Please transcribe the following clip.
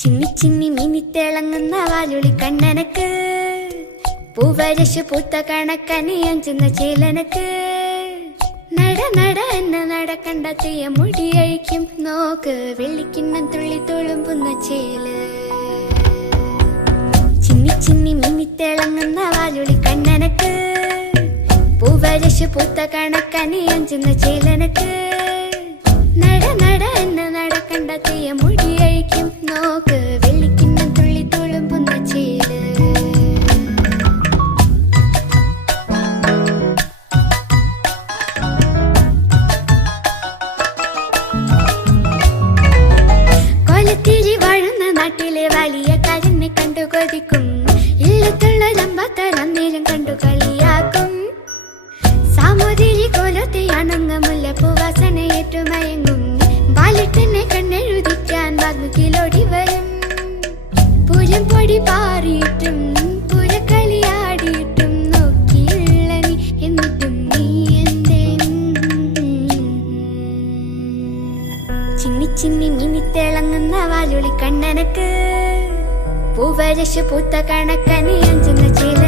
ചിന്നി ചിന്നി മിന്നിത്തിളങ്ങുന്ന വാലുളി കണ്ണനക്ക്, പൂവരശു പൂത്ത കണക്കനി അഞ്ചുന്ന ചേലനക്ക്. നട നട എന്ന നടക്കണ്ട തീയ മുടിയഴിക്കും നോക്ക്, വെള്ളിക്കിണ്ണം തുള്ളി തുളുമ്പുന്ന ചേല്. ചിന്നി ചിന്നി മിന്നിത്തിളങ്ങുന്ന വാലുളി കണ്ണനക്ക്, പൂവരശു പൂത്ത കണക്കനി അഞ്ചുന്ന ചേലനക്ക്. നട നട എന്ന നടക്കണ്ട തീയ മുടിയഴിക്കും നോക്ക്, വെള്ളിക്കിണ്ണം തുള്ളി തുളുമ്പുന്ന ചേല്. കൊലത്തിരി വാഴുന്ന നാട്ടിലെ വലിയ കരനെ കണ്ടു കൊതിക്കും, ഇല്ലത്തുള്ളൊരമ്പത്തരന്നേരം കണ്ടു കളിയാക്കും. സാമൂതിരി കോലത്തെയാണങ്ങ മുല്ലപ്പൂവാസനയേറ്റു മയങ്ങും, ബാലിട്ടനെ കണ്ണെഴുതിക്കാൻ വാഗ്മുക്കിലോടി വരും. പൂരം പൊടി പാറിയിട്ടും പുരക്കളിയാടിയിട്ടും നോക്കിയുള്ള നീ, എന്നിട്ടും നീ എന്തേ? ചിന്നി ചിന്നി മിന്നിത്തിളങ്ങുന്ന വാലുളി കണ്ണനക്ക്, പൂവരശു പൂത്ത കണക്കനി അഞ്ചുന്ന ചേല.